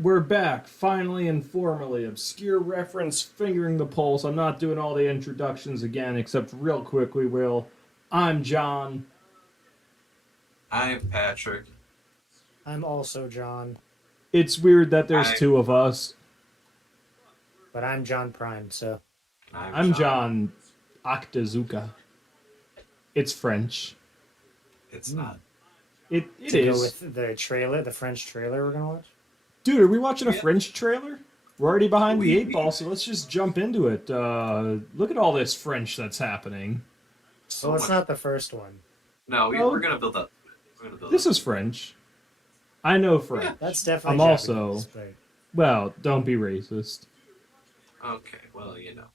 We're back, finally and formally. Obscure reference, fingering the pulse. I'm not doing all the introductions again, except real quick we will. I'm John. I'm Patrick. I'm also John, It's weird that there's I'm two of us. but I'm John Prime, so I'm I'm John. John Octazuka. It's French. It's not. It to go is. with the trailer, the French trailer we're gonna watch. Dude, are we watching a Yeah. French trailer? We're already behind the eight ball, We so let's just jump into it. Look at all this French that's happening. so Well, it's much. not the first one. No, we're Oh, gonna build up. We're gonna build this up. is French. I know Yeah. French. That's definitely I'm Japanese, also, but well, don't be racist. Okay. Well, you know.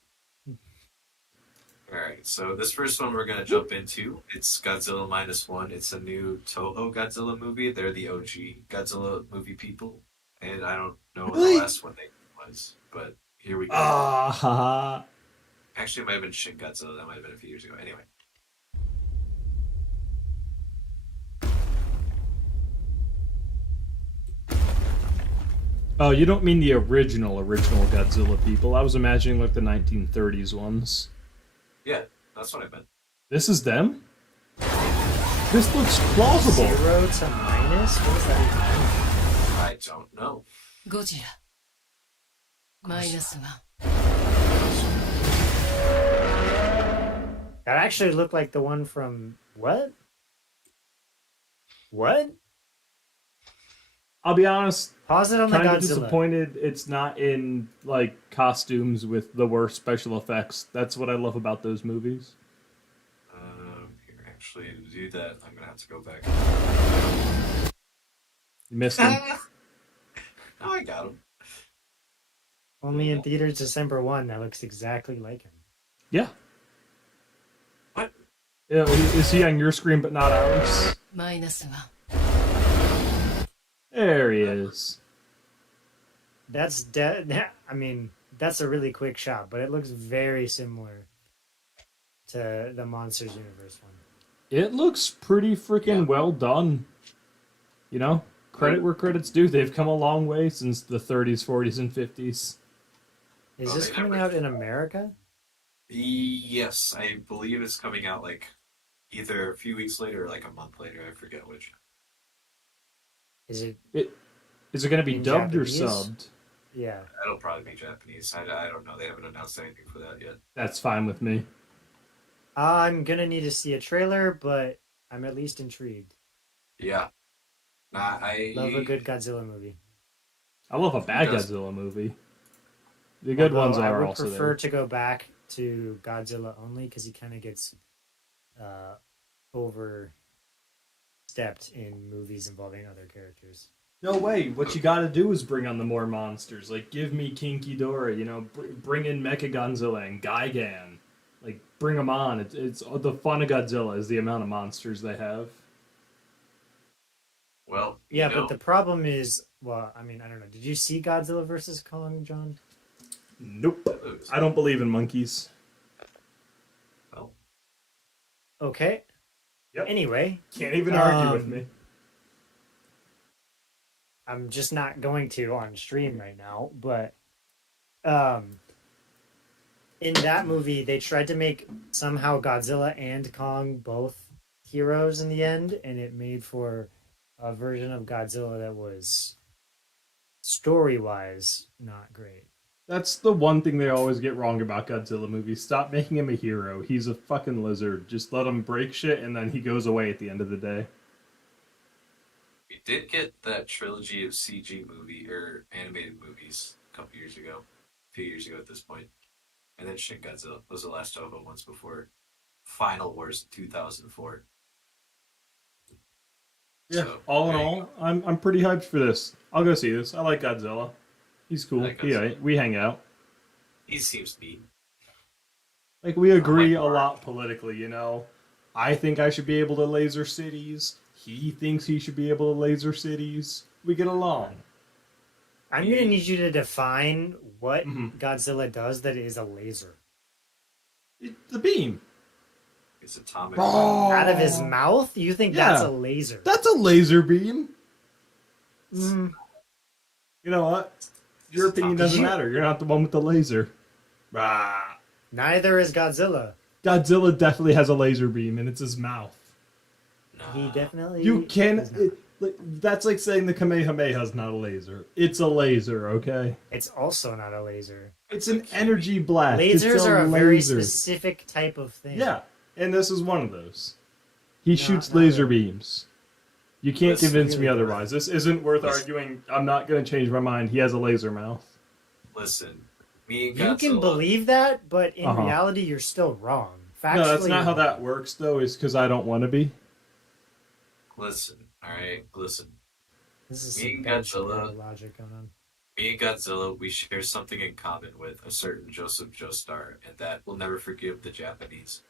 All right. So this first one we're gonna jump into. It's Godzilla Minus One. It's a new Toho Godzilla movie. They're the OG Godzilla movie people, and I don't know what the Really? last one they was, but here we go. Ah, ha, ha. Actually, it might have been Shin Godzilla. That might have been a few years ago. Anyway. Oh, you don't mean the original Godzilla people. I was imagining like the 1930s ones. Yeah, that's what I meant. This is them? This looks plausible. 0 to minus. What does that I don't know. ゴジラマイナスワン mean? That actually looked like the one from what? What? I'll be honest, Pause it on the kind of Godzilla. disappointed it's not in like costumes with the worst special effects. That's what I love about those movies. Here, actually, to do that, I'm gonna have to go back. You missed them. No, I got him. Only in theaters December 1. That looks exactly like him. Yeah. What? Yeah, is he on your screen but not ours? マイナスワン There he is. That's I mean, that's a really quick shot, but it looks very similar to the Monsters Universe one. It looks pretty freaking well done. You know, credit where credit's due. They've come a long way since the 30s, 40s, and 50s. Is Oh, this they coming never- out in America? Yes, I believe it's coming out like either a few weeks later or like a month later. I forget which. Is it? Is it going to be In dubbed Japanese? or subbed? Yeah. That'll probably be Japanese. I don't know. They haven't announced anything for that yet. That's fine with me. I'm gonna need to see a trailer, but I'm at least intrigued. Yeah. Nah, I Love a good Godzilla movie. I love a bad Yes. Godzilla movie. The good Although ones I are would also prefer there. to go back to Godzilla only because he kind of gets overstepped in movies involving other characters. No way. What you got to do is bring on the more monsters. Like, give me Kinky Dora. You know, bring in Mecha Godzilla and Gigan. Like, bring them on. It's the fun of Godzilla is the amount of monsters they have. Well, Yeah, you know, but the problem is, well, I mean, I don't know. Did you see Godzilla versus Kong, John? Nope. I don't believe in monkeys. well, Okay. Yep. Anyway, Can't even argue with Um, me. I'm just not going to on stream right now, but um in that movie they tried to make somehow Godzilla and Kong both heroes in the end, and it made for a version of Godzilla that was story-wise not great. That's the one thing they always get wrong about Godzilla movies. Stop making him a hero. He's a fucking lizard. Just let him break shit and then he goes away at the end of the day. we did get that trilogy of CG movie or animated movies a couple years ago, a few years ago at this point, and then Shin Godzilla was the last Toho once before Final Wars in 2004. Yeah. So, All in there you all, go. I'm pretty hyped for this. I'll go see this. I like Godzilla. He's cool. I like Godzilla. Yeah, we hang out. He seems neat. Like we agree a Mark. lot politically, you know. I think I should be able to laser cities. He thinks he should be able to laser cities. We get along. I'm going to need you to define what Mhm. Godzilla does that is a laser. The beam. It's atomic. Oh. Out of his mouth? You think Yeah. that's a laser? That's a laser beam. Mm, You know what? Your opinion doesn't matter. You're not the one with the laser. Rah. Neither is Godzilla. Godzilla definitely has a laser beam, and it's his mouth. He definitely. You can. does not. That's like saying the Kamehameha is not a laser. It's a laser, okay? It's also not a laser. It's an energy blast. Lasers It's are a very laser. specific type of thing. Yeah, and this is one of those. He shoots not laser really. beams. You can't Listen, convince me really otherwise. This isn't worth arguing. I'm not going to change my mind. He has a laser mouth. Listen, me and You Godzilla. can believe that, but in Uh-huh. reality, you're still wrong. Factually, No, that's not how wrong. that works, though. It's because I don't want to be. Listen, all right, listen. This is Me some and bullshit Godzilla. logic going on. Me and Godzilla, we share something in common with a certain Joseph Joestar, and that will never forgive the Japanese.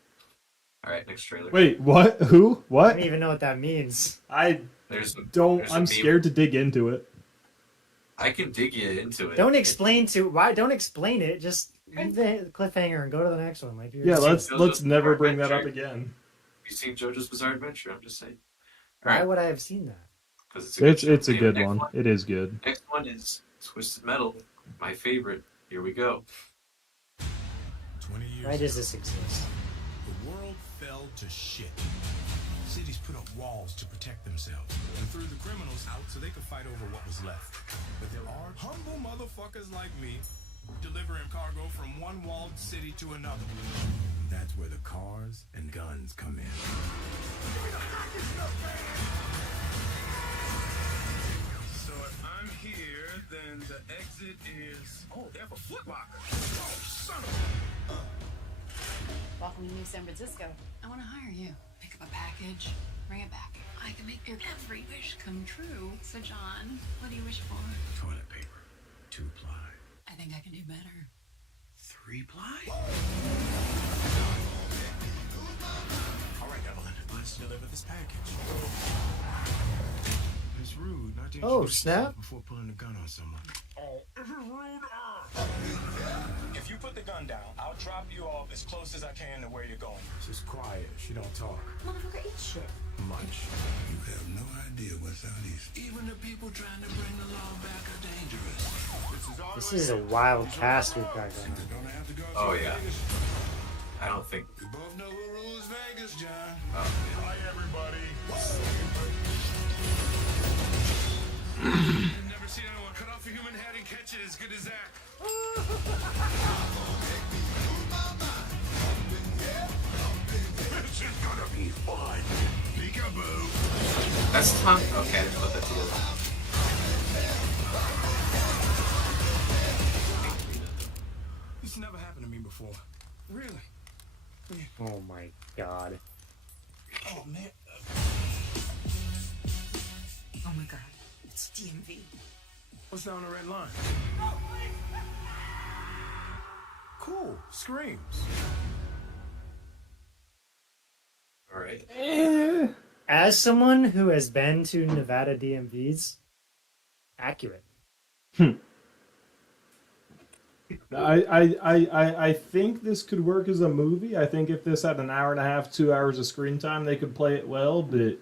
All right, next trailer. Wait, what? Who? I What? don't even know what that means. I There's don't. there's a I'm meme- scared to dig into it. I can dig you into it. Don't explain it. Just leave the cliffhanger and go to the next one. Like you're Yeah, just- let's never bring that up Adventure. again. You've seen JoJo's Bizarre Adventure? I'm just saying. Why would I have seen that? Because It's a good one. It is good. Next one is Twisted Metal, my favorite. Here we go. 20 years Why does ago, this exist? the world fell to shit. Cities put up walls to protect themselves and threw the criminals out so they could fight over what was left. But there are humble motherfuckers like me delivering cargo from one walled city to another. That's where the cars and guns come in. So if I'm here, then the exit is... Oh, they have a Foot Locker. Oh, son of a... Welcome to New San Francisco. I want to hire you. Pick up a package, bring it back. I can make your every wish come true. So, John, what do you wish for? Toilet paper. 2-ply. I think I can do better. 3-ply? All right, Evelyn, let's deliver this package. It's rude not to Oh, introduce snap. yourself before pulling a gun on someone. Oh, this is rude. If you put the gun down, I'll drop you off as close as I can to where you're going. She's quiet. She don't talk Motherfucker, eat shit. much. You have no idea what's out east. Even the people trying to bring the law back are dangerous. This is a wild cast we've got going on. Gonna have to go Oh, to yeah. Vegas. I don't think. We both know who rules Vegas, John. Hi, everybody. Never seen anyone cut off a human head and catch it as good as that. This is gonna be fun. Peekaboo. That's Tom. Okay, I didn't put that together. This never happened to me before. Really? Oh my god. Oh, man. Oh my god, it's DMV. What's down the red line? Cool. Screams. All right. As someone who has been to Nevada DMVs, accurate. I think this could work as a movie. I think if this had an hour and a half, 2 hours of screen time, they could play it well, but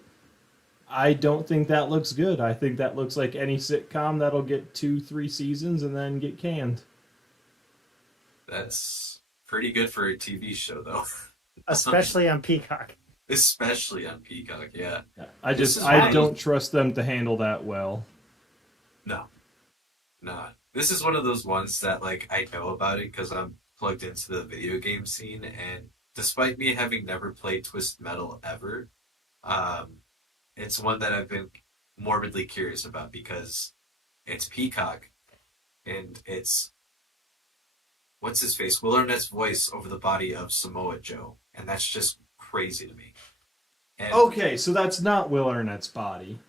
I don't think that looks good. I think that looks like any sitcom that'll get 2-3 seasons and then get canned. That's pretty good for a TV show, though. Especially on Peacock. Especially on Peacock, yeah. I This is I why- don't trust them to handle that well. No. Nah. This is one of those ones that, like, I know about it because I'm plugged into the video game scene, and despite me having never played Twisted Metal ever, it's one that I've been morbidly curious about because it's Peacock, and it's what's his face? Will Arnett's voice over the body of Samoa Joe, and that's just crazy to me. And Okay, so that's not Will Arnett's body.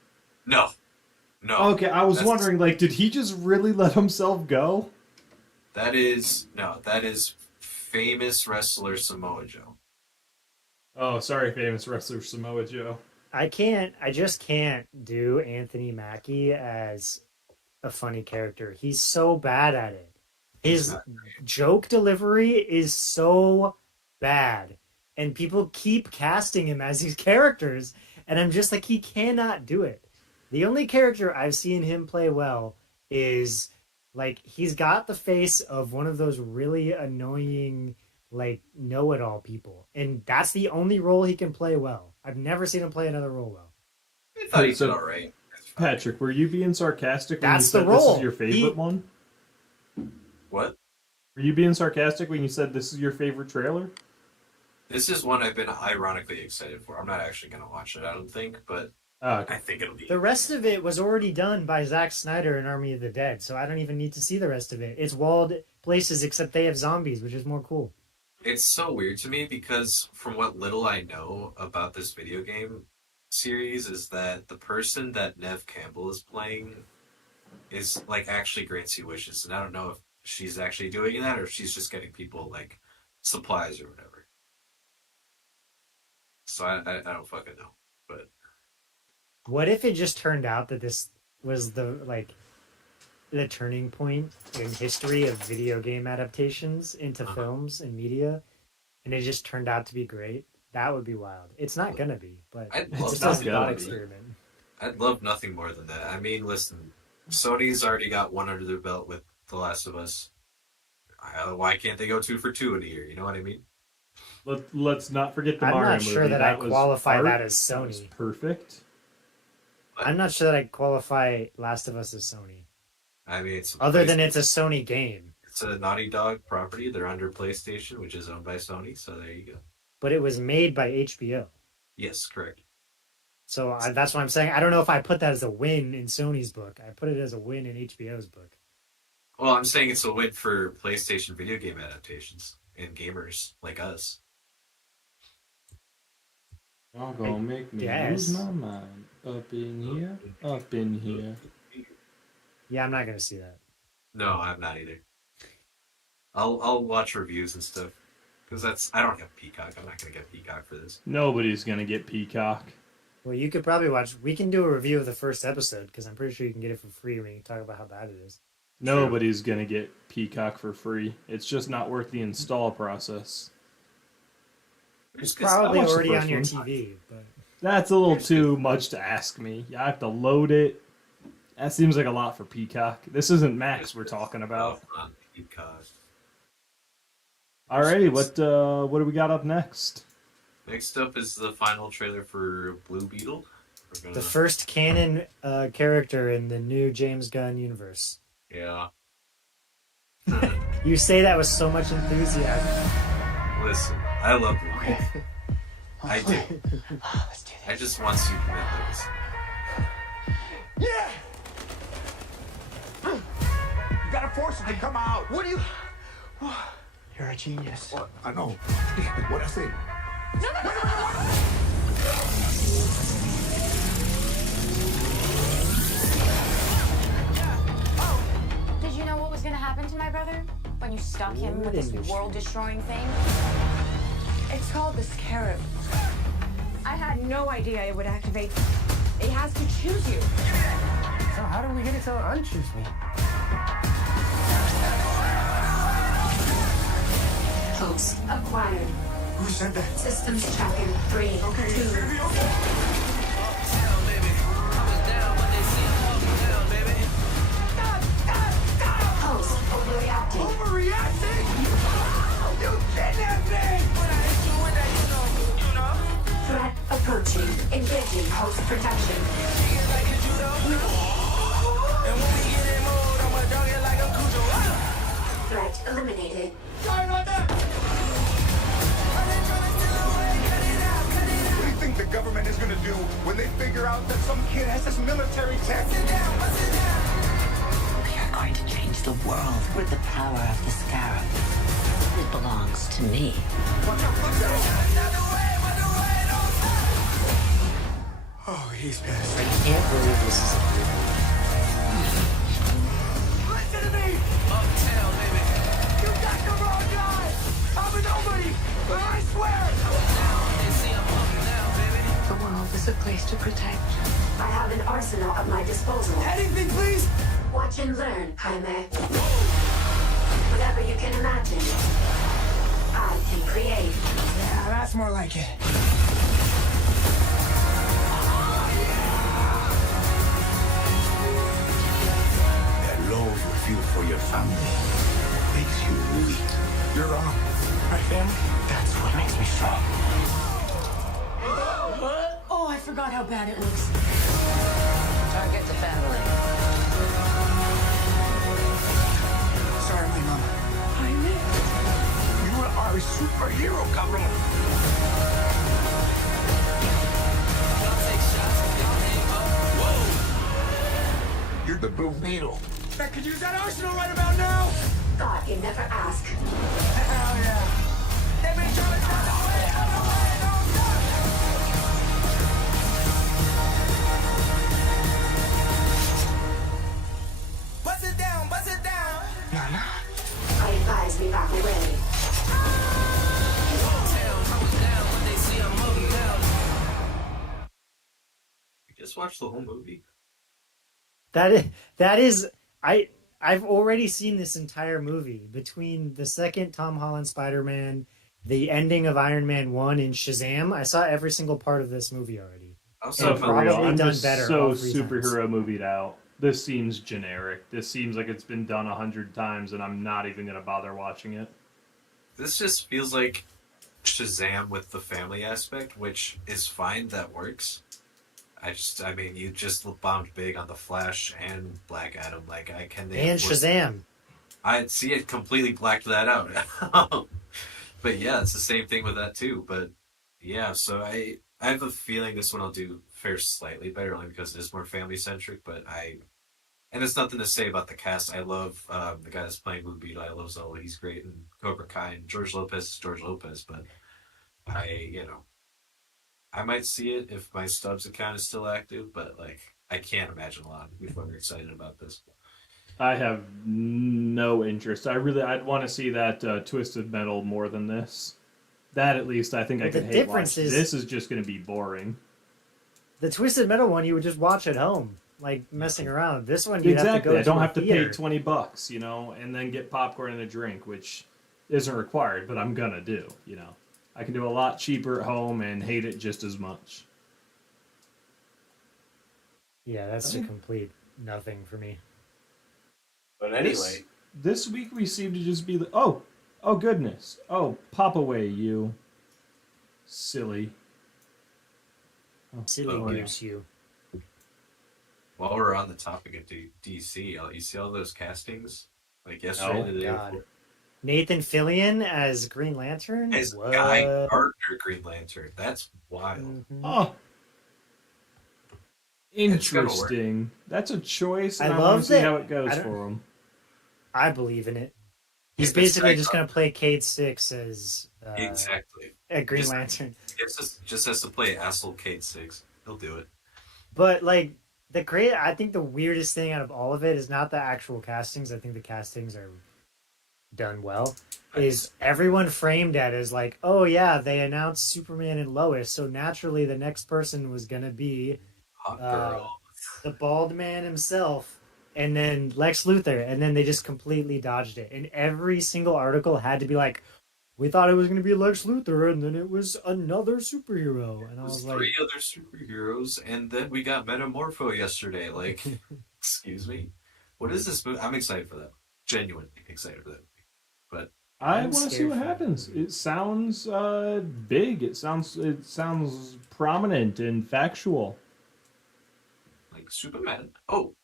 no. Okay, I was That's- wondering, like, did he just really let himself go? That is famous wrestler Samoa Joe. Oh, sorry, famous wrestler Samoa Joe. I just can't do Anthony Mackie as a funny character. He's so bad at it. His joke delivery is so bad. And people keep casting him as these characters. And I'm just like, he cannot do it. The only character I've seen him play well is like he's got the face of one of those really annoying like know-it-all people, and that's the only role he can play well. I've never seen him play another role well. I thought he So- did all right. That's fine. Patrick, were you being sarcastic when That's you the said this role. is your favorite one? What? Were you being sarcastic when you said this is your favorite trailer? This is one I've been ironically excited for. I'm not actually going to watch it, I don't think, but Okay. I think it'll be. The rest of it was already done by Zack Snyder in Army of the Dead, so I don't even need to see the rest of it. It's walled places except they have zombies, which is more cool. It's so weird to me because from what little I know about this video game series is that the person that Nev Campbell is playing is like actually grants you wishes, and I don't know if she's actually doing that or if she's just getting people like supplies or whatever. So I don't fucking know, but What if it just turned out that this was the turning point in history of video game adaptations into films and media, and it just turned out to be great? That would be wild. It's not gonna be, but I'd it's love just not a gonna thought be. experiment. I'd love nothing more than that. I mean, listen, Sony's already got one under their belt with The Last of Us. Why can't they go 2 for 2 in a year? You know what I mean? Let's not forget the I'm Mario not sure movie. that I was qualify art. that as That was Sony. perfect. I'm not sure that I qualify Last of Us as Sony. I mean, it's Other than it's a Sony game, it's a Naughty Dog property. They're under PlayStation, which is owned by Sony. So there you go. but it was made by HBO. Yes, correct. So that's what I'm saying. I don't know if I put that as a win in Sony's book. I put it as a win in HBO's book. Well, I'm saying it's a win for PlayStation video game adaptations and gamers like us. Y'all gonna make me guess. lose my mind. Up in here, up in here. Yeah, I'm not going to see that. No, I'm not either. I'll watch reviews and stuff because I don't have Peacock. I'm not gonna get Peacock for this. Nobody's gonna get Peacock. Well, you could probably watch. We can do a review of the first episode because I'm pretty sure you can get it for free when you talk about how bad it is. Nobody's gonna get Peacock for free. It's just not worth the install process. It's Just 'cause probably I watched the already on first your one. TV, but That's a little too much to ask me. I have to load it. That seems like a lot for Peacock. This isn't Max we're talking about. on Peacock. Alrighty, what do we got up next? Next up is the final trailer for Blue Beetle. We're gonna, the first canon character in the new James Gunn universe. yeah. You say that with so much enthusiasm. Listen, I love Blue Beetle. I do. Let's do this. I just want Superman lose. Yeah! You gotta force him to come out. What do you... You're a genius. What? I know. What I say? Did you know what was gonna happen to my brother when you stuck him with this Industry. world-destroying thing? It's called the Scarab. I had no idea it would activate. It has to choose you. So how do we get it to unchoose me? Host acquired. Who said that? Systems tracking 3, 2. Host overreacting. Overreacting? You kidnapped me! Threat approaching. Engaging host protection. Threat eliminated. Sorry about that! What do you think the government is gonna do when they figure out that some kid has this military tech? We are going to change the world with the power of the Scarab. It belongs to me. Oh, he's pissed. I can't believe this is a movie. Listen to me! Uptown, baby. You got the wrong guy! I'm a nobody! I swear! The world is a place to protect. I have an arsenal at my disposal. Anything, please! Watch and learn, Jaime. Whatever you can imagine, I can create. Yeah, that's more like it. That love you feel for your family makes you weak. You're wrong. My family, that's what makes me strong. Oh, I forgot how bad it looks. Target the family. Sorry, my mama. Jaime, you are a superhero, cabrón. You're the Blue Beetle. I could use that arsenal right about now. God, you never ask. Hell yeah. Let me try to run away, run away, don't stop. Bust it down, bust it down. Nana. I advise we back away. You just watched the whole movie. That is I've already seen this entire movie between the second Tom Holland Spider-Man, the ending of Iron Man 1 and Shazam. I saw every single part of this movie already. Also, And For real, probably I'm done just better so all three superhero movied out. This seems generic. This seems like it's been done 100 times, and I'm not even gonna bother watching it. this just feels like Shazam with the family aspect, which is fine. That works. I mean, you just bombed big on the Flash and Black Adam. Like, And Shazam. I see it completely blacked that out. But yeah, it's the same thing with that too. But yeah, so I have a feeling this one will do fare slightly better only because it is more family centric. And there's nothing to say about the cast. I love the guy that's playing Blue Beetle. I love Zola. He's great. And Cobra Kai and George Lopez is George Lopez. But I might see it if my Stubbs account is still active. But like, I can't imagine a lot of people are excited about this. I have no interest. I'd want to see that Twisted Metal more than this. That at least I think I But the could hate difference watch. is- This is just going to be boring. The Twisted Metal one you would just watch at home, like messing around. This one you'd have to Exactly. go I don't to a have to pay theater. $20, and then get popcorn and a drink, which isn't required, but I'm gonna do. I can do a lot cheaper at home and hate it just as much. Yeah, that's a complete nothing for me. But anyway, This week we seem to just be oh goodness, pop away, you silly. Silly Oh, yeah. goose, you. while we're on the topic of DC, you see all those castings? Like yesterday, Oh, the day God. before? Nathan Fillion as Green Lantern? As What? Guy Gardner Green Lantern. That's wild. Mhm. Oh, It's gonna work. interesting. That's a choice, and I I, want love to see that- how it goes I don't- for him. I believe in it. He's If it's basically Guy just going to play Cade Six as Exactly. a Green Just- Lantern. It's just has to play asshole Kate 6. He'll do it. But like I think the weirdest thing out of all of it is not the actual castings. I think the castings are done well. Is everyone framed at as like, oh yeah, they announced Superman and Lois, so naturally the next person was gonna be Hot girl. the bald man himself, and then Lex Luthor, and then they just completely dodged it. And every single article had to be like, we thought it was going to be Lex Luthor, and then it was another superhero. And I There's was like, 3 other superheroes, and then we got Metamorpho yesterday. Like, excuse me. What is this movie? I'm excited for that. Genuinely excited for that movie. But I I'm want to see scared what for it. happens. It sounds big. It sounds prominent and factual. like Superman. Oh,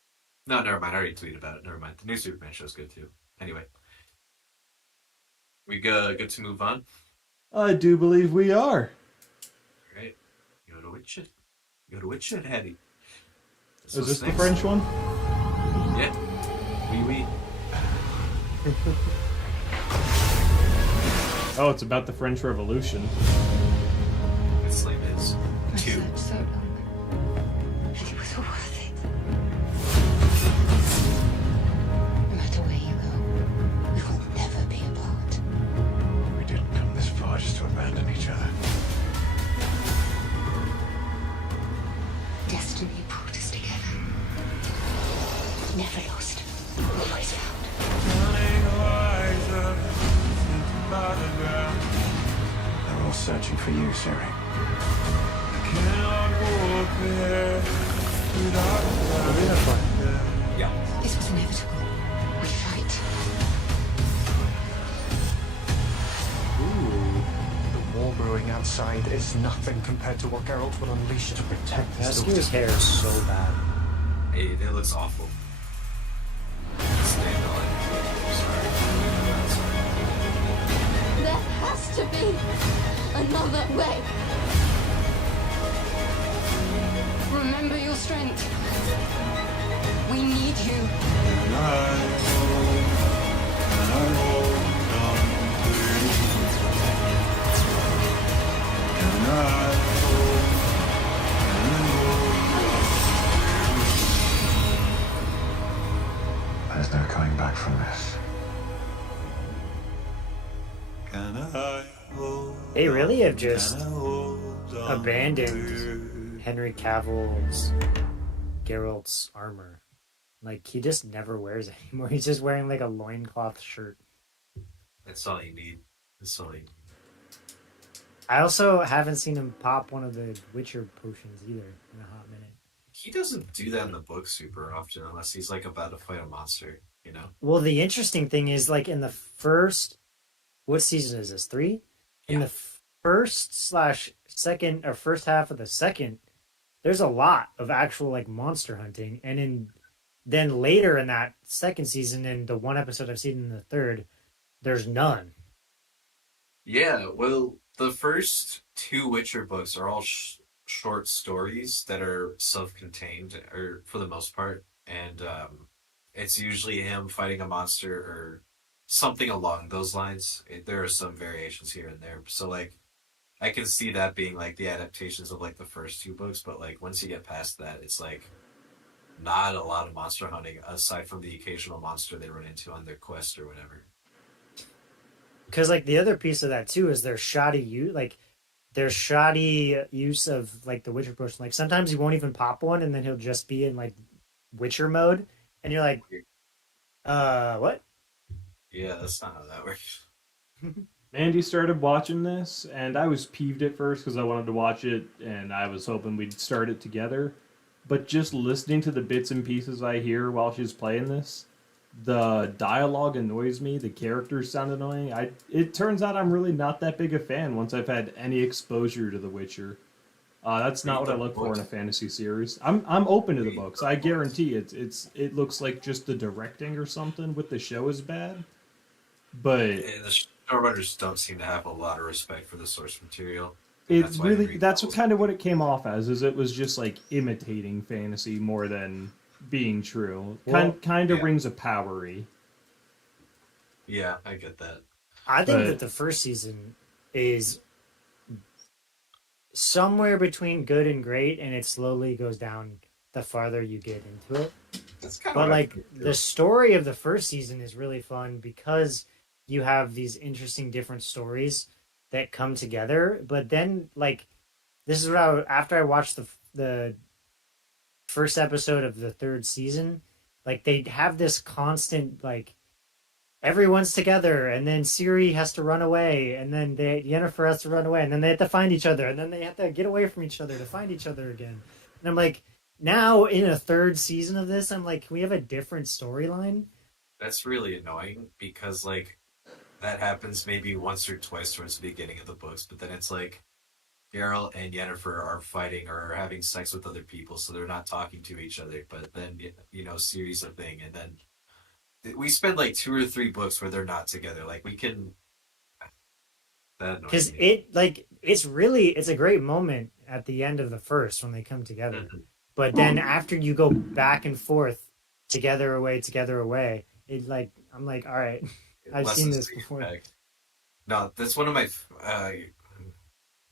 no, never mind. I already tweeted about it. Never mind. The new Superman show's good too. Anyway, we good to move on. I do believe we are. All right, go to which shit? Go to which shit, Hattie? Is this the French one? Yeah. Oui. Oh, it's about the French Revolution. It's like this. I 2. slept so long. And it was worth it. No matter where you go, we will never be apart. We didn't come this far just to abandon each other. Destiny pulled us together. Never lost. Always found. They're all searching for you, Siri. Yeah. This was inevitable. outside is nothing compared to what Geralt will unleash to protect his daughter. Asker's hair is so bad. Hey, it looks awful. Stand on. There has to be another way. Remember your strength. We need you. There's no coming back from this. They really have just abandoned Henry Cavill's Geralt's armor. Like, he just never wears it anymore. He's just wearing like a loincloth shirt. That's all you need. That's all you need. I also haven't seen him pop one of the Witcher potions either in a hot minute. He doesn't do that in the book super often unless he's like about to fight a monster, you know? Well, the interesting thing is, like, in the first, what season is this? 3? In the first/second or first half of the second, there's a lot of actual like monster hunting, and then later in that second season, in the one episode I've seen in the third, there's none. Yeah, well, the first 2 Witcher books are all short stories that are self-contained, or for the most part, and it's usually him fighting a monster or something along those lines. There are some variations here and there, so like I can see that being like the adaptations of like the first 2 books, but like once you get past that, it's like not a lot of monster hunting aside from the occasional monster they run into on their quest or whatever. Because like the other piece of that too is their shoddy use of like the Witcher potion. Like sometimes he won't even pop one, and then he'll just be in like Witcher mode, and you're like, what? Yeah, that's not how that works. Mandy started watching this, and I was peeved at first because I wanted to watch it, and I was hoping we'd start it together. But just listening to the bits and pieces I hear while she's playing this, the dialogue annoys me. The characters sound annoying. It turns out I'm really not that big a fan once I've had any exposure to The Witcher. That's not what I look for in a fantasy series. I'm open to the books. I guarantee it looks like just the directing or something with the show is bad. But the showrunners don't seem to have a lot of respect for the source material. That's kind of what it came off as. Is it was just like imitating fantasy more than being true. Kind of rings a powery. Yeah, I get that. I think that the first season is somewhere between good and great, and it slowly goes down the farther you get into it. That's kind of. But like the story of the first season is really fun because you have these interesting different stories that come together. But then, like, this is what after I watched the first episode of the third season, like they have this constant like everyone's together, and then Ciri has to run away, and then Yennefer has to run away, and then they have to find each other, and then they have to get away from each other to find each other again. And I'm like, now in a third season of this, I'm like, can we have a different storyline? That's really annoying because like that happens maybe once or twice towards the beginning of the books, but then it's like Geralt and Yennefer are fighting or are having sex with other people, so they're not talking to each other. But then, you know, Ciri's a thing, and then we spend like 2 or 3 books where they're not together. Like we can, because it's a great moment at the end of the first when they come together. Mm-hmm. But then after you go back and forth, together away, it like I'm like, all right, I've seen this before. No, that's one of my.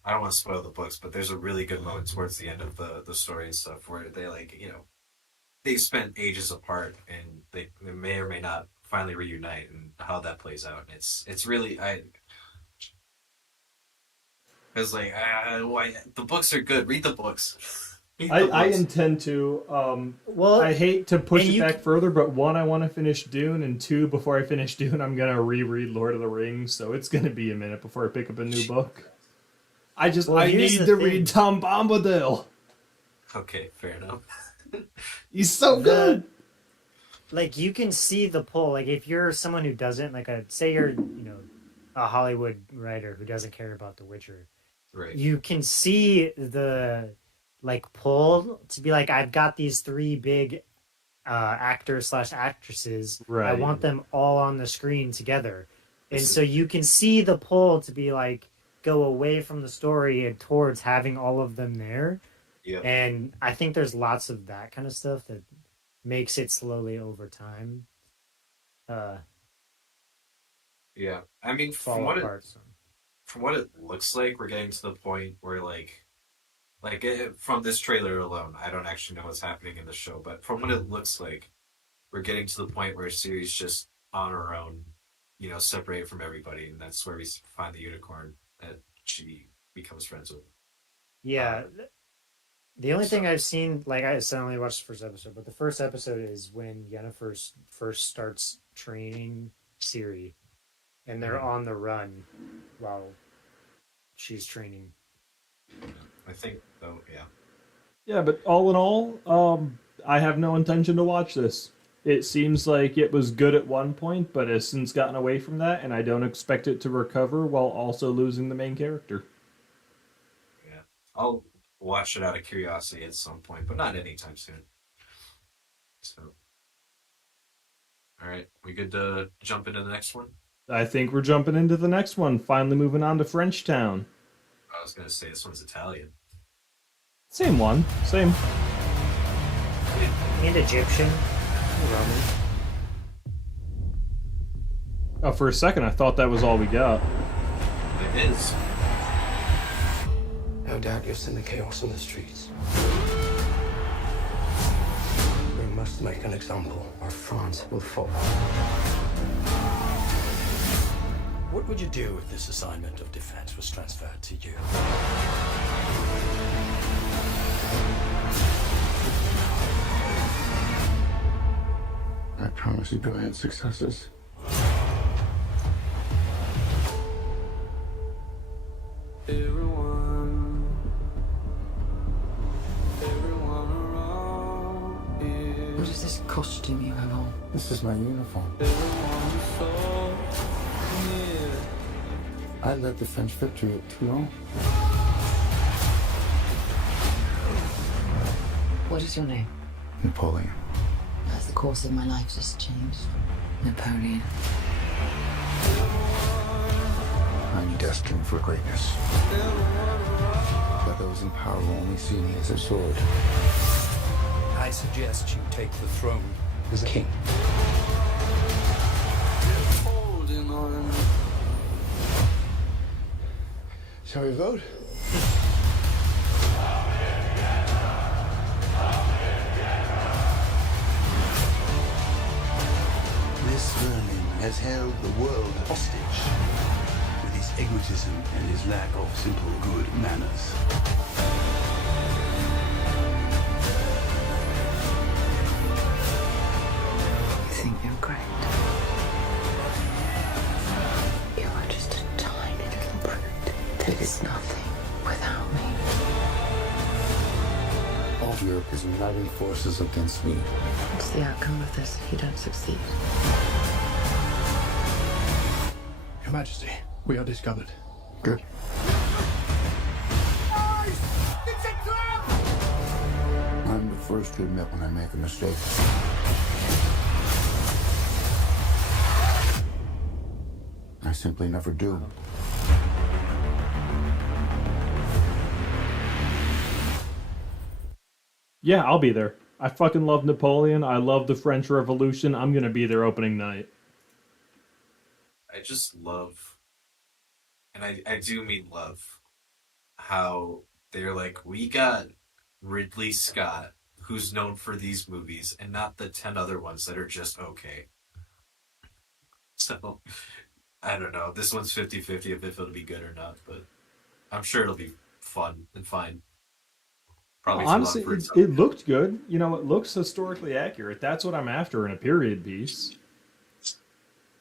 I don't want to spoil the books, but there's a really good moment towards the end of the story and stuff where they like, you know, they spent ages apart and they may or may not finally reunite, and how that plays out. And it's really because like the books are good. Read the books. I intend to. Well, I hate to push it back further, but 1, I want to finish Dune, and 2, before I finish Dune, I'm gonna reread Lord of the Rings. So it's gonna be a minute before I pick up a new book. I need to read Tom Bombadil. Okay, fair enough. He's so good. Like you can see the pull. Like if you're someone who doesn't say you're a Hollywood writer who doesn't care about The Witcher, Right. you can see the like pull to be like, I've got these three big actors slash actresses. I Right. want them all on the screen together. And This is- so you can see the pull to be like go away from the story and towards having all of them there. Yeah. And I think there's lots of that kind of stuff that makes it slowly over time Yeah. I mean, fall apart. from what it looks like, we're getting to the point where from this trailer alone, I don't actually know what's happening in the show, but from what it looks like, we're getting to the point where Ciri's just on her own, separated from everybody, and that's where we find the unicorn that she becomes friends with. Yeah. The only thing I've seen, like I said, I only watched the first episode, but the first episode is when Yennefer first starts training Ciri, and they're on the run while she's training. I think, though, yeah. Yeah, but all in all, I have no intention to watch this. It seems like it was good at one point, but has since gotten away from that, and I don't expect it to recover while also losing the main character. Yeah. I'll watch it out of curiosity at some point, but not anytime soon. So, all right, we good to jump into the next one? I think we're jumping into the next one, finally moving on to Frenchtown. I was going to say this one's Italian. Same one, same. And Egyptian. Roman. Oh, for a second I thought that was all we got. It is. No doubt you've seen the chaos on the streets. We must make an example, or France will fall. What would you do if this assignment of defense was transferred to you? I promise you brilliant successes. What is this costume you have on? This is my uniform. I led the French victory at Toulon. What is your name? Napoleon. As the course of my life has changed. Napoleon. I'm destined for greatness. But those in power will only see me as a sword. I suggest you take the throne as king. Shall we vote? This vermin has held the world hostage with his egotism and his lack of simple good manners. You think you're great? You are just a tiny little brute that is nothing without me. All of Europe is uniting forces against me. What's the outcome of this if you don't succeed? Your Majesty, we are discovered. Good. I'm the first to admit when I make a mistake. I simply never do. Yeah, I'll be there. I fucking love Napoleon. I love the French Revolution. I'm gonna be there opening night. I just love, and I do mean love, how they're like, we got Ridley Scott, who's known for these movies, and not the 10 other ones that are just okay. So, I don't know. This one's 50-50 if it'll be good or not, but I'm sure it'll be fun and fine. Probably Honestly, it looked good. You know, it looks historically accurate. That's what I'm after in a period piece.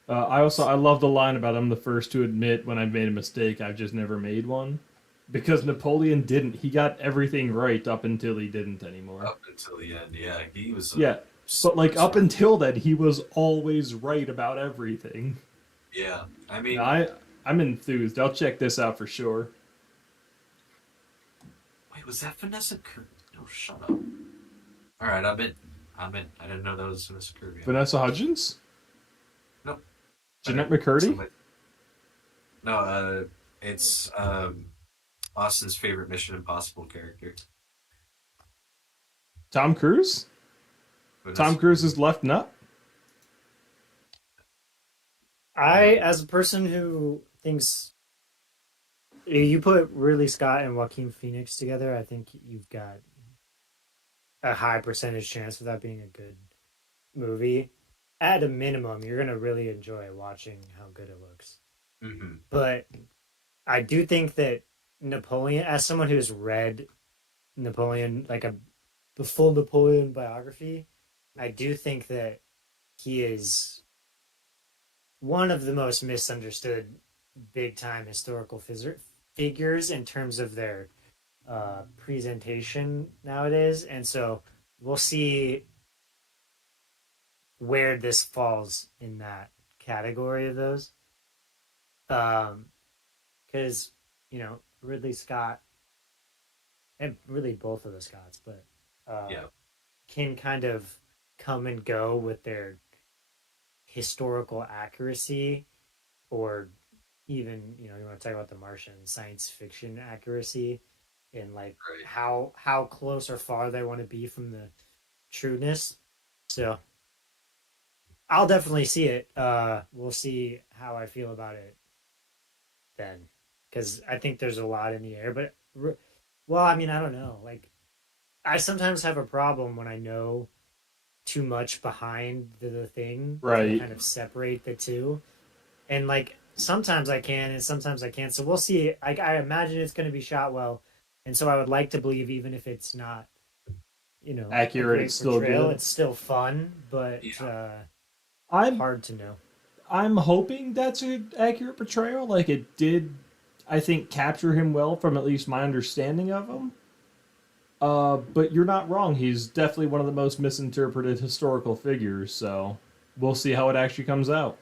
I love the line about I'm the first to admit when I've made a mistake. I've just never made one. Because Napoleon didn't. He got everything right up until he didn't anymore. Up until the end, yeah. He was... But like up until then, he was always right about everything. Yeah, I mean... I'm enthused. I'll check this out for sure. Wait, was that Vanessa Kirby? No, shut up. All right, I'm in. I didn't know that was Vanessa Kirby. Vanessa Hudgens? Nope. Jeanette McCurdy? Somebody... No, it's Austin's favorite Mission Impossible character. Tom Cruise? Tom Cruise's left nut? As a person who thinks you put Ridley Scott and Joaquin Phoenix together, I think you've got a high percentage chance of that being a good movie. At a minimum, you're gonna really enjoy watching how good it looks. Mm-hmm. But I do think that Napoleon, as someone who's read Napoleon, like the full Napoleon biography, I do think that he is one of the most misunderstood big time historical figures in terms of their presentation nowadays. And so we'll see where this falls in that category of those. Because, Ridley Scott, and really both of the Scotts, but can kind of come and go with their historical accuracy, or even, you want to talk about The Martian, science fiction accuracy, and how close or far they want to be from the trueness. So I'll definitely see it. We'll see how I feel about it then, because I think there's a lot in the air. But I don't know. I sometimes have a problem when I know too much behind the thing, right? To kind of separate the two, and sometimes I can, and sometimes I can't. So we'll see. I imagine it's going to be shot well, and so I would like to believe, even if it's not, accurate, it's still good. It's still fun, but I'm hard to know. I'm hoping that's an accurate portrayal. It did, I think, capture him well from at least my understanding of him. But you're not wrong. He's definitely one of the most misinterpreted historical figures, so we'll see how it actually comes out.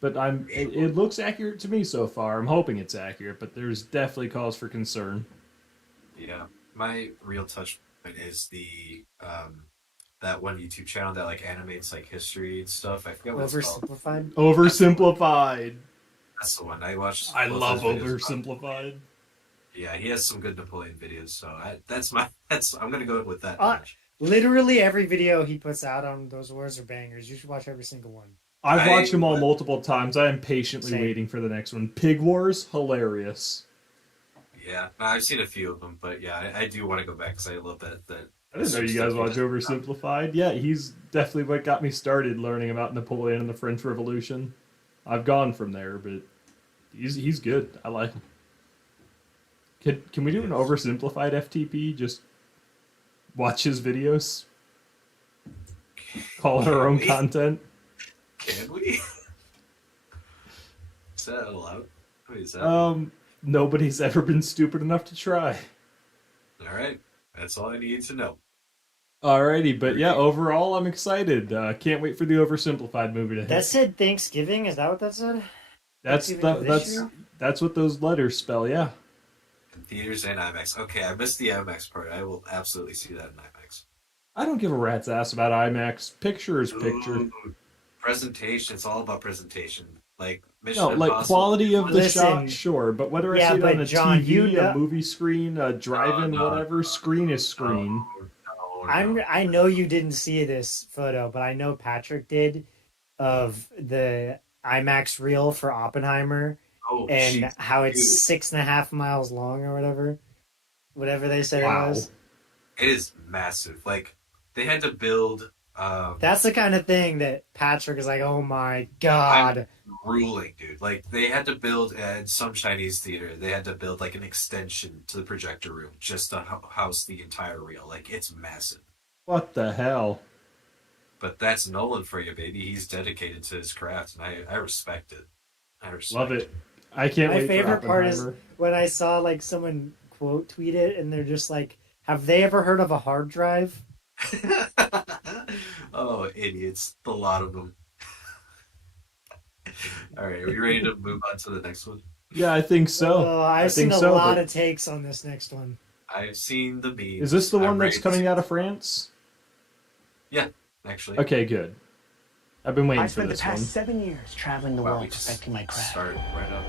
But it looks accurate to me so far. I'm hoping it's accurate, but there's definitely cause for concern. Yeah. My real touch point is the that one YouTube channel that animates history and stuff. I forget what it's called. Oversimplified. That's the one I watched. I love Oversimplified. Yeah, he has some good Napoleon videos, so I'm gonna go with that. Literally every video he puts out on those words are bangers. You should watch every single one. I've watched them all multiple times. I am patiently waiting for the next one. Pig Wars, hilarious. Yeah, I've seen a few of them, but yeah, I do want to go back because I love that. I didn't know you guys watch Oversimplified. Yeah, he's definitely what got me started learning about Napoleon and the French Revolution. I've gone from there, but he's good. I like him. Can we do an oversimplified FTP? Just watch his videos? Call it our own content? Can we? Is that allowed? What is that? Nobody's ever been stupid enough to try. Alright. That's all I need to know. Alrighty, but yeah, overall I'm excited. Can't wait for the oversimplified movie to hit. That said Thanksgiving? Is that what that said? That's what those letters spell, yeah. In theaters and IMAX. Okay, I missed the IMAX part. I will absolutely see that in IMAX. I don't give a rat's ass about IMAX. Picture is picture. Ooh, presentation. It's all about presentation. Mission No, Impossible. quality of the shot, sure. But whether I see it on a John, TV, a movie screen, a drive-in, whatever, screen is screen. No. I know you didn't see this photo, but I know Patrick did, of the IMAX reel for Oppenheimer. And how it's 6.5 miles long or whatever they said it was. It is massive. They had to build. That's the kind of thing that Patrick is like, oh my god, I'm ruling, dude. They had to build in some Chinese theater. They had to build an extension to the projector room just to house the entire reel. It's massive. What the hell? But that's Nolan for you, baby. He's dedicated to his craft, and I respect it. Love it. I can't wait. My favorite part is when I saw someone quote tweet it, and they're just like, "Have they ever heard of a hard drive?" Oh, idiots! A lot of them. All right, are we ready to move on to the next one? Yeah, I think so. I've seen a lot of takes on this next one. I've seen the memes. Is this the one I'm that's ready to coming see- out of France? Yeah, actually. Okay, good. I've been waiting I for spent the this past one. 7 years traveling the Wow, we world just perfecting my craft. started right up.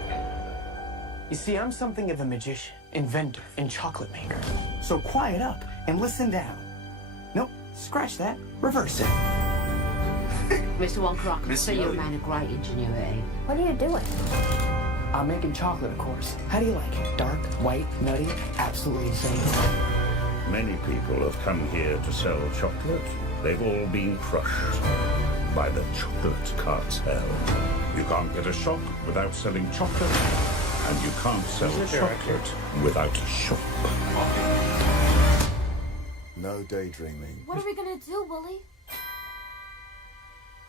You see, I'm something of a magician, inventor, and chocolate maker. So quiet up and listen down. Nope, scratch that. Reverse it. Mr. Wonka, I can Miss see you're a Lily. man of great ingenuity. What are you doing? I'm making chocolate, of course. How do you like it? Dark, white, nutty, absolutely insane. Many people have come here to sell chocolate. They've all been crushed by the chocolate cartel. You can't get a shop without selling chocolate, and you can't sell Who's the director? chocolate without a shop. No daydreaming. What are we gonna do, Willie?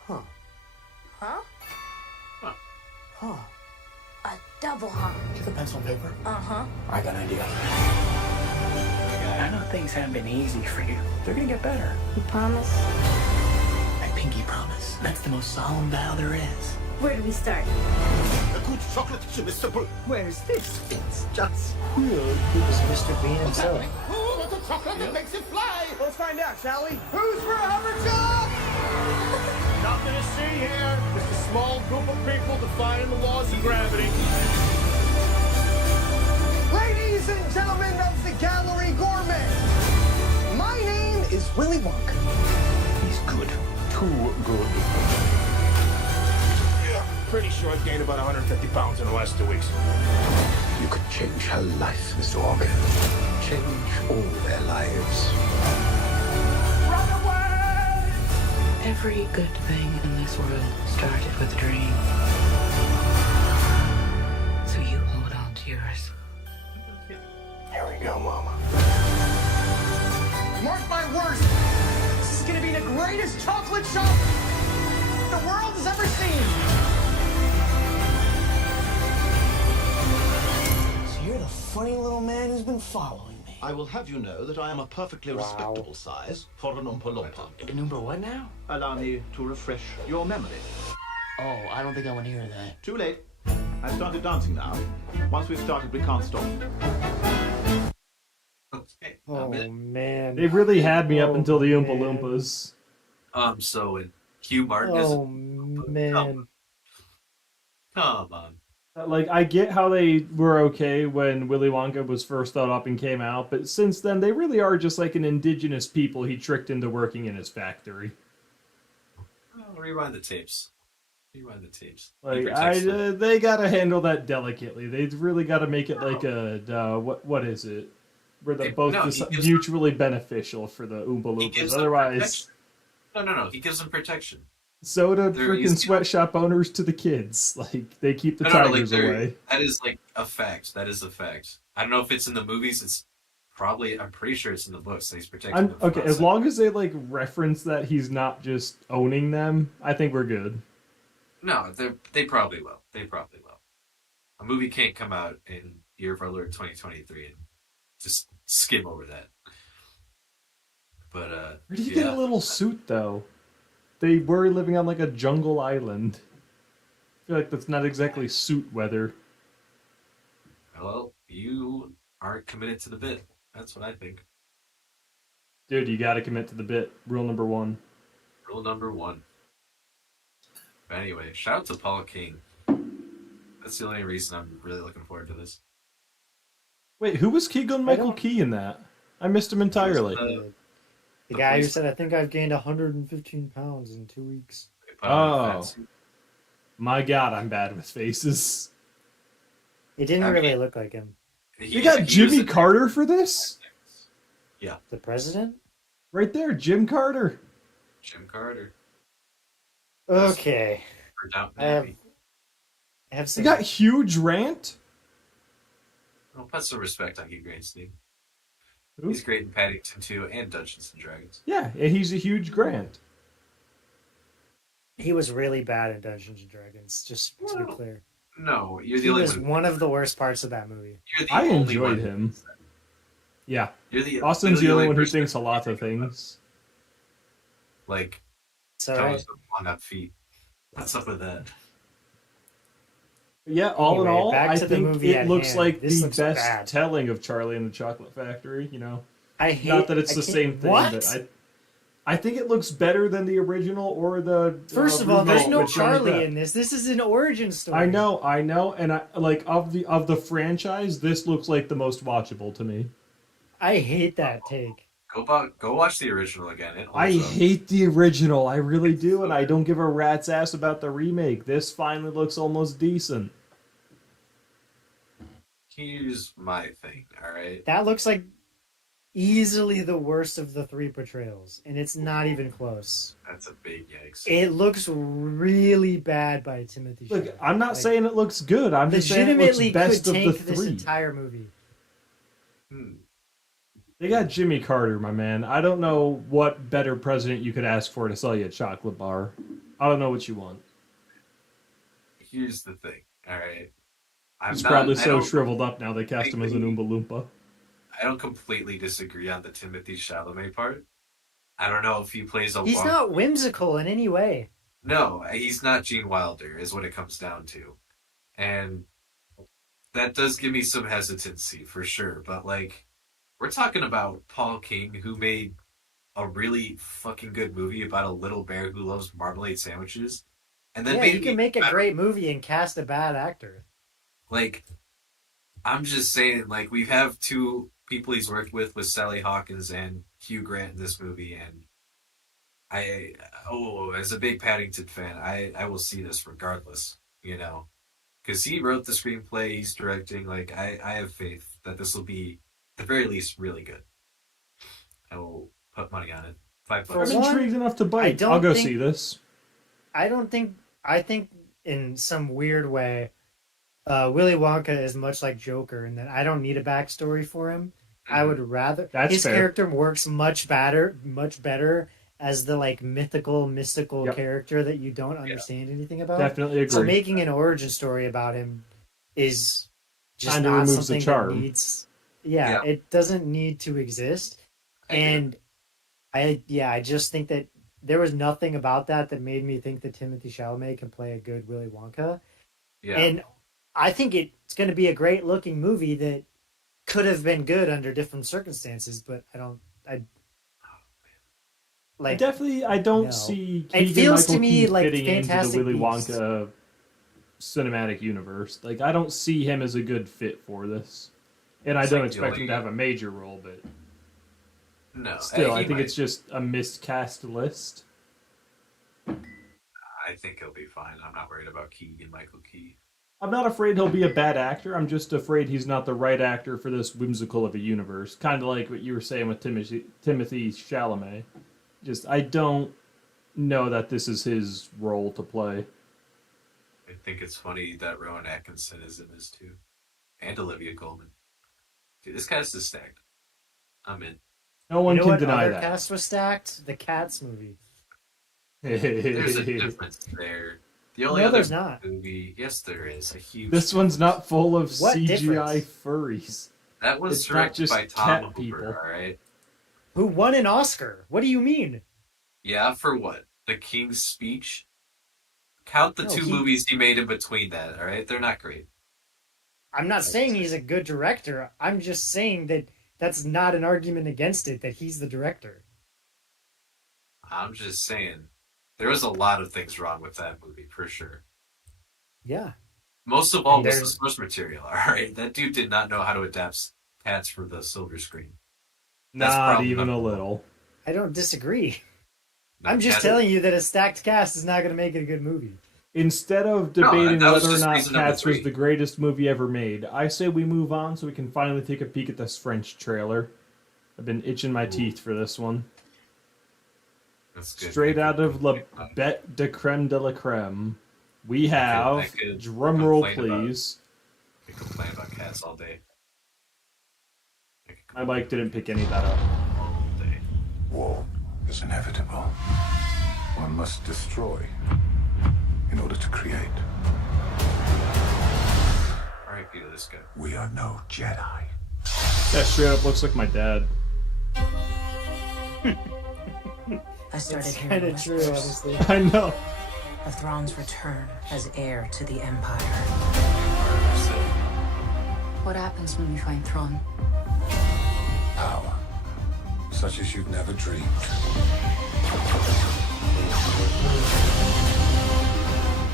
Huh. Huh? Huh. A double hump. Get the pencil and paper. Uh-huh. I got an idea. I know things haven't been easy for you. They're gonna get better. You promise? I pinky promise. That's the most solemn vow there is. Where do we start? A good chocolate chip is simple. Where's this? It's just It was Mr. Bean himself. Ooh, it's a chocolate that makes it fly. Let's find out, shall we? Who's for Hammerjob? Nothing to see here. Just a small group of people defying the laws of gravity. Ladies and gentlemen of the Gallery Gourmet, my name is Willy Wonka. He's good. Too good. Pretty sure I've gained about 150 pounds in the last 2 weeks. You could change her life, Mr. Wonka. Change all their lives. Run away! Every good thing in this world started with a dream. So you hold on to yours. Here we go, Mama. Mark my words, this is gonna be the greatest chocolate shop the world has ever seen. So you're the funny little man who's been following me. I will have you know that I am a perfectly respectable size for an Oompa Loompa. Number what now? Allow me to refresh your memory. Oh, I don't think I want to hear that. Too late. I've started dancing now. Once we've started, we can't stop. Okay. Oh man. They really had me up Oh, until the Oompa man. Loompas. So in Hugh Martin Oh is man. come on. Like, I get how they were okay when Willy Wonka was first thought up and came out, but since then, they really are just like an indigenous people he tricked into working in his factory. Well, rewind the tapes. Rewind the tapes. He Like, protects them. they gotta handle that delicately. They've really gotta make it like a, what is it? Where they're both No, just he gives mutually beneficial for the Oompa He Loompas. gives them Otherwise, protection. No. He gives them protection. soda They're freaking easy. sweatshop owners to the kids. Like, they keep the No, like, tigers away. that is like a fact. That is a fact. I don't know if it's in the movies. It's probably. I'm pretty sure it's in the books. That he's protecting them. Okay, as long as they like reference that he's not just owning them, I think we're good. No, they probably will. They probably will. A movie can't come out in year of our Lord 2023 and just skim over that. But Where did he get a little suit though? They were living on like a jungle island. I feel like that's not exactly suit weather. Well, you aren't committed to the bit. That's what I think. Dude, you gotta commit to the bit. Rule number 1. Rule number 1. But anyway, shout out to Paul King. That's the only reason I'm really looking forward to this. Wait, who was Keegan Michael Key in that? I missed him entirely. The guy who said, I think I've gained 115 pounds in 2 weeks. Oh. My god, I'm bad with faces. It didn't really look like him. You got Jimmy Carter for this? Yeah. The president? Right there, Jim Carter. Jim Carter. Okay. For Downton I have You some... got Hugh Grant? Well, put some respect on Hugh Grant's name. He's great in Paddington 2 and Dungeons and Dragons. Yeah, he's a huge Grant. He was really bad in Dungeons and Dragons, just to be clear. No, you're the He only was one. one of the worst parts of that movie. You're the I only enjoyed one. him. Yeah. You're Austin's the literally only one who person thinks a lot of things. Like, So toes with long up feet. What's up with that? Yeah, all in Anyway, all, back I to the think movie it at looks hand. like This the looks best bad. telling of Charlie and the Chocolate Factory. You know, I hate. not that it's I the can't- same thing, what? but I think it looks better than the original or the. First of all, there's remake no with Johnny Charlie Depp. in this. This is an origin story. I know, and I like of the franchise, this looks like the most watchable to me. I hate that take. Go watch the original again. It I holds up. hate the original, I really do, and I don't give a rat's ass about the remake. This finally looks almost decent. Here's my thing, alright? That looks like easily the worst of the 3 portrayals, and it's not even close. That's a big yikes. It looks really bad by Timothy Chalamet. Look, I'm not saying it looks good. I'm just saying it looks legitimately best could of the tank this 3. entire movie. They got Jimmy Carter, my man. I don't know what better president you could ask for to sell you a chocolate bar. I don't know what you want. Here's the thing, alright? He's probably so shriveled up now they cast him as an Oompa Loompa. I don't completely disagree on the Timothy Chalamet part. I don't know if he plays a He's not whimsical in any way. No, he's not Gene Wilder, is what it comes down to. And that does give me some hesitancy, for sure. But, like, we're talking about Paul King, who made a really fucking good movie about a little bear who loves marmalade sandwiches. And then Yeah, you can make a great movie and cast a bad actor. Like, I'm just saying, like, we have 2 people he's worked with Sally Hawkins and Hugh Grant in this movie, and as a big Paddington fan, I will see this regardless, you know, because he wrote the screenplay, he's directing, like, I have faith that this will be, at the very least, really good. I will put money on it. $5. I'm intrigued enough to bite. I'll go see this. I think in some weird way, Willy Wonka is much like Joker in that I don't need a backstory for him. I would rather his character works much better as the like mystical character that you don't understand anything about. Definitely agree. So making an origin story about him is just Kinda not removes something the charm. that needs. Yeah, it doesn't need to exist. And I just think that there was nothing about that made me think that Timothy Chalamet can play a good Willy Wonka. Yeah. And I think it's going to be a great looking movie that could have been good under different circumstances, but I don't see It feels to Keegan-Michael me Key like fitting into the Fantastic Willy Beasts. Wonka cinematic universe. Like, I don't see him as a good fit for this. And I It's don't like expect the him to have a major role, but No. still, I he think might. it's just a miscast list. I think he'll be fine. I'm not worried about Keegan-Michael Key. I'm not afraid he'll be a bad actor. I'm just afraid he's not the right actor for this whimsical of a universe. Kind of like what you were saying with Timothy Chalamet. Just, I don't know that this is his role to play. I think it's funny that Rowan Atkinson is in this too. And Olivia Colman. Dude, this cast is stacked. I'm in. No one can what deny other that. cast was stacked? The Cats movie. There's a difference there. The only No, other there's not. movie, yes, there is a huge. This one's not full of What CGI difference? furries. That was It's not directed just by Tom cat Hooper. people. All right. Who won an Oscar? What do you mean? Yeah, for what? The King's Speech. Count the No, 2 movies he made in between that. All right, they're not great. I'm not saying he's a good director. I'm just saying that that's not an argument against it, that he's the director. I'm just saying, there was a lot of things wrong with that movie for sure. Yeah. Most of all And was the there's- source material. All right, that dude did not know how to adapt Cats for the silver screen. That's Not problem even a number one. little. I don't disagree. No, I'm just Cats- telling you that a stacked cast is not going to make it a good movie. Instead of No, debating that was whether or just not reason number Cats was 3. the greatest movie ever made, I say we move on so we can finally take a peek at this French trailer. I've been itching my teeth for this one. That's good. Straight out of La Bête de Crème de la Crème, we have, could drum roll complain about- please, I could complain about Cats all day. my mic didn't pick any of that up. All day. War is inevitable. One must destroy in order to create. R.I.P. to this guy. We are no Jedi. That straight up looks like my dad. I started It's hearing kind of whispers true, honestly. I know. of Thrawn's return as heir to the Empire. What happens when we find Thrawn? Power. Such as you'd never dreamed.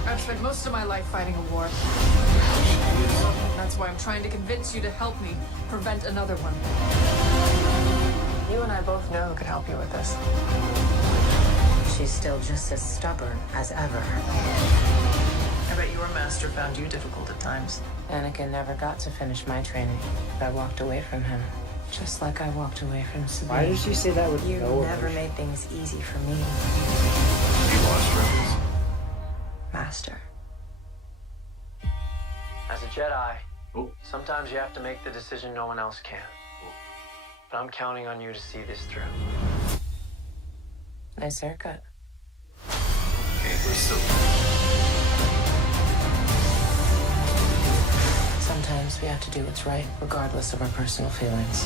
I've spent most of my life fighting a war. That's why I'm trying to convince you to help me prevent another one. You and I both know who could help you with this. She's still just as stubborn as ever. I bet your master found you difficult at times. Anakin never got to finish my training. I walked away from him, just like I walked away from Sabine. Why did she say that with You no never emotion? made things easy for me. You watched Rebels. Master. As a Jedi, sometimes you have to make the decision no one else can. But I'm counting on you to see this through. Nice haircut. Okay, we're still. Sometimes we have to do what's right, regardless of our personal feelings.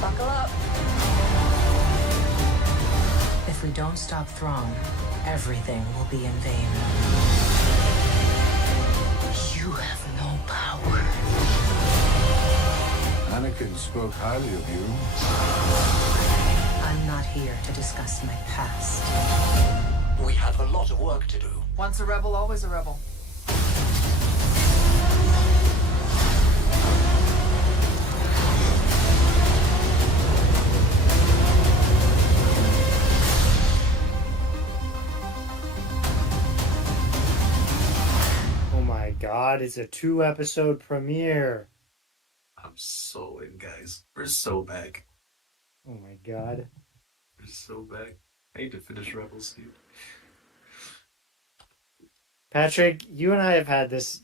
Buckle up. If we don't stop Thrawn, everything will be in vain. You have no power. Anakin spoke highly of you. I'm not here to discuss my past. We have a lot of work to do. Once a rebel, always a rebel. Oh my god, it's a 2-episode premiere. I'm so in, guys. We're so back. Oh my god. We're so back. I need to finish Rebels, dude. Patrick, you and I have had this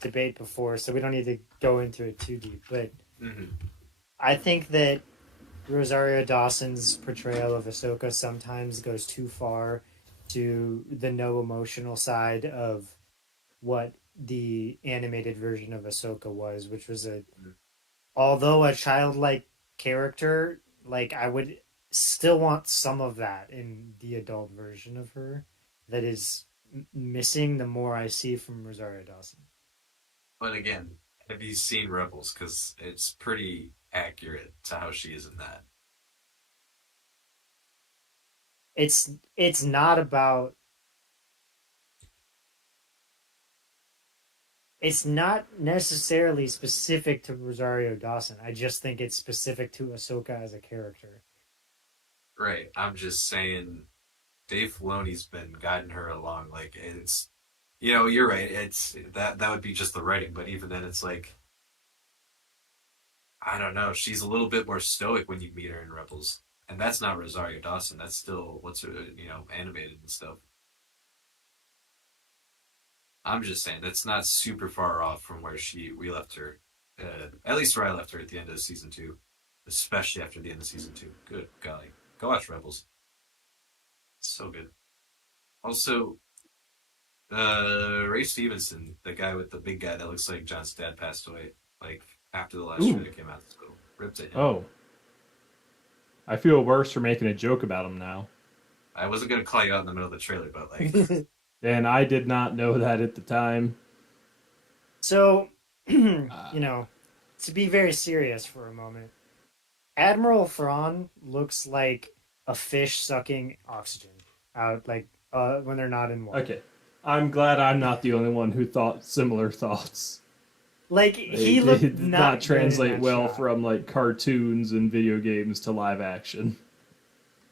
debate before, so we don't need to go into it too deep, but I think that Rosario Dawson's portrayal of Ahsoka sometimes goes too far to the no emotional side of what the animated version of Ahsoka was, which was although a childlike character, like I would still want some of that in the adult version of her that is missing the more I see from Rosario Dawson. But again, have you seen Rebels? Because it's pretty accurate to how she is in that. It's not about. It's not necessarily specific to Rosario Dawson. I just think it's specific to Ahsoka as a character. Right. I'm just saying, Dave Filoni's been guiding her along. Like, it's, you're right. It's that would be just the writing. But even then, it's like, I don't know. She's a little bit more stoic when you meet her in Rebels, and that's not Rosario Dawson. That's still animated and stuff. I'm just saying that's not super far off from where we left her. At least where I left her at the end of season 2, especially after the end of season 2. Good golly, go watch Rebels. It's so good. Also, Ray Stevenson, the guy with the big guy that looks like John's dad, passed away. Like after the last trailer came out. So ripped at him. Oh, I feel worse for making a joke about him now. I wasn't gonna call you out in the middle of the trailer, but like. And I did not know that at the time. So, to be very serious for a moment, Admiral Thrawn looks like a fish sucking oxygen out, like when they're not in water. Okay, I'm glad I'm not the only one who thought similar thoughts. Like he looked did not translate well shot. from like cartoons and video games to live action.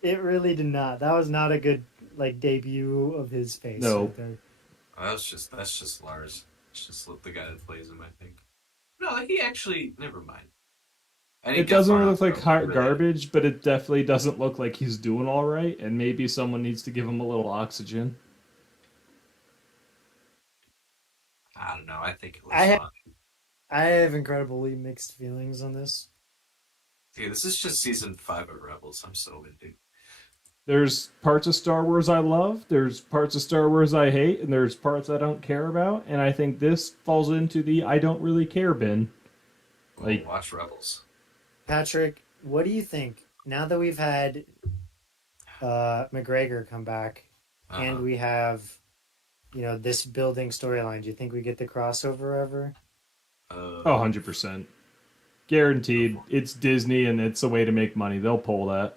It really did not. That was not a good debut of his face. No. Right there. Oh, that's just Lars. It's just the guy that plays him, I think. No, he actually. Never mind. It doesn't look like hot garbage, but it definitely doesn't look like he's doing all right. And maybe someone needs to give him a little oxygen. I don't know. I think it was fun. I have incredibly mixed feelings on this. Dude, this is just season 5 of Rebels. I'm so into. There's parts of Star Wars I love, there's parts of Star Wars I hate, and there's parts I don't care about, and I think this falls into the I don't really care bin. Like, watch Rebels. Patrick, what do you think? Now that we've had McGregor come back, and we have, this building storyline, do you think we get the crossover ever? Oh, 100%. Guaranteed. It's Disney and it's a way to make money. They'll pull that.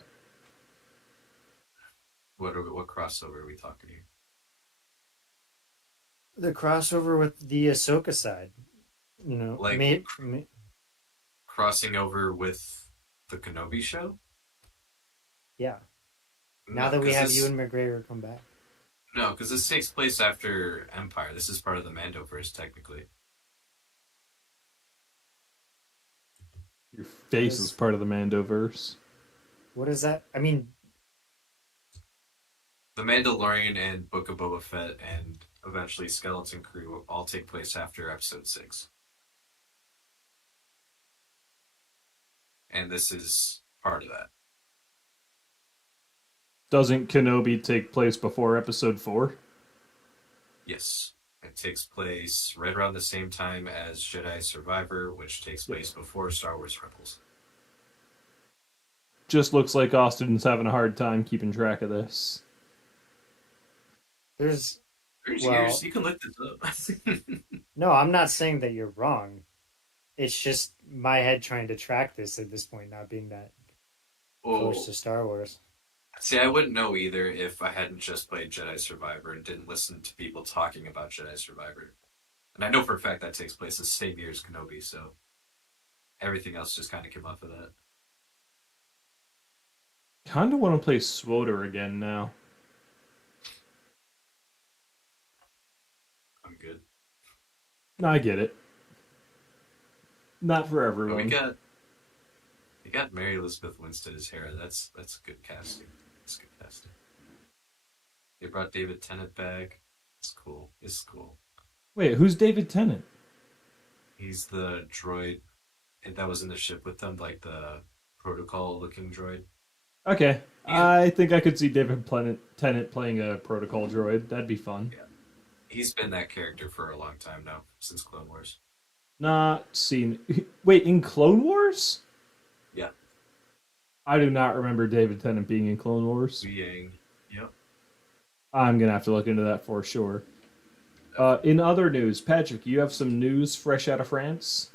What crossover are we talking here? The crossover with the Ahsoka side. You know, Like crossing over with the Kenobi show? Yeah. No, Now that we 'cause have this- Ewan McGregor come back. No, because this takes place after Empire. This is part of the Mandoverse, technically. Your face is part of the Mandoverse. What is that? I mean, The Mandalorian and Book of Boba Fett and eventually Skeleton Crew will all take place after Episode 6. And this is part of that. Doesn't Kenobi take place before Episode 4? Yes. It takes place right around the same time as Jedi Survivor, which takes place before Star Wars Rebels. Just looks like Austin's having a hard time keeping track of this. there's There's well, years. You can look this up. no, I'm not saying that you're wrong. It's just my head trying to track this at this point, not being that close to Star Wars. See, I wouldn't know either if I hadn't just played Jedi Survivor and didn't listen to people talking about Jedi Survivor. And I know for a fact that takes place the same year as Kenobi, so everything else just kind of came off of that. Kinda want to play SWOTR again now. I'm good. No, I get it. Not for But everyone. we got Mary Elizabeth Winstead as Hera. That's good casting. That's good casting. They brought David Tennant back. It's cool. It's cool. Wait, who's David Tennant? He's the droid that was in the ship with them, like the protocol-looking droid. Okay. I think I could see David Tennant playing a protocol droid. That'd be fun. Yeah. He's been that character for a long time now, since Clone Wars. Not seen. Wait, in Clone Wars? Yeah. I do not remember David Tennant being in Clone Wars. Yep. I'm gonna have to look into that for sure. In other news, Patrick, you have some news fresh out of France?